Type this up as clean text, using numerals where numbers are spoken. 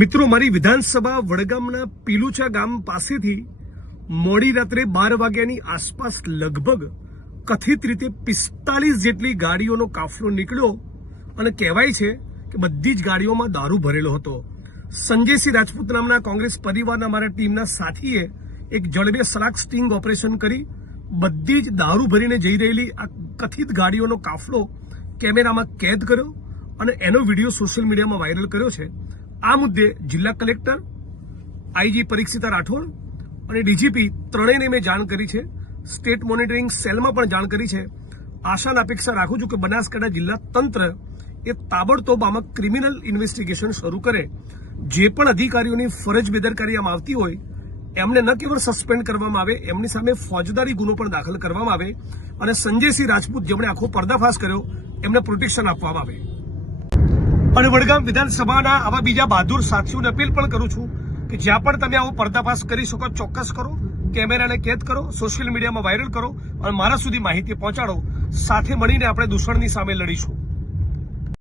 મિત્રો, મારી વિધાનસભા વડગામના પીલુચા ગામ પાસેથી મોડી રાત્રે 12 વાગ્યાની આસપાસ લગભગ કથિત રીતે 45 જેટલી ગાડીઓનો કાફલો નીકળ્યો અને કહેવાય છે કે બધી જ ગાડીઓમાં દારૂ ભરેલો હતો. સંજયસિંહ રાજપૂત નામના કોંગ્રેસ પરિવારના મારા ટીમના સાથીએ એક જડબે સલાક સ્ટિંગ ઓપરેશન કરી બધી જ દારૂ ભરીને જઈ રહેલી આ કથિત ગાડીઓનો કાફલો કેમેરામાં કેદ કર્યો અને એનો વિડીયો સોશિયલ મીડિયામાં વાયરલ કર્યો છે. આ મુદ્દે જિલ્લા કલેક્ટર, આઈજી પરીક્ષિતા રાઠોડ અને ડીજીપી ત્રણેયને મેં જાણ કરી છે. સ્ટેટ મોનિટરિંગ સેલમાં પણ જાણ કરી છે. આશાના અપેક્ષા રાખું છું કે બનાસકાંઠા જિલ્લા તંત્ર એ તાબડતોબ આમાં ક્રિમિનલ ઇન્વેસ્ટિગેશન શરૂ કરે. જે પણ અધિકારીઓની ફરજ બેદરકારી આમ આવતી હોય એમને ન કેવળ સસ્પેન્ડ કરવામાં આવે, એમની સામે ફોજદારી ગુનો પણ દાખલ કરવામાં આવે અને સંજયસિંહ રાજપૂત જેમણે આખો પર્દાફાશ કર્યો એમને પ્રોટેક્શન આપવામાં આવે. અને વડગામ વિધાનસભાના આવા બીજા બહાદુર સાથીઓને અપીલ પણ કરું છું કે જ્યાં પણ તમે આવો પર્દાફાશ કરી શકો ચોક્કસ કરો, કેમેરાને કેદ કરો, સોશિયલ મીડિયામાં વાયરલ કરો અને મારા સુધી માહિતી પહોંચાડો. સાથે મળીને આપણે દૂષણની સામે લડીશું.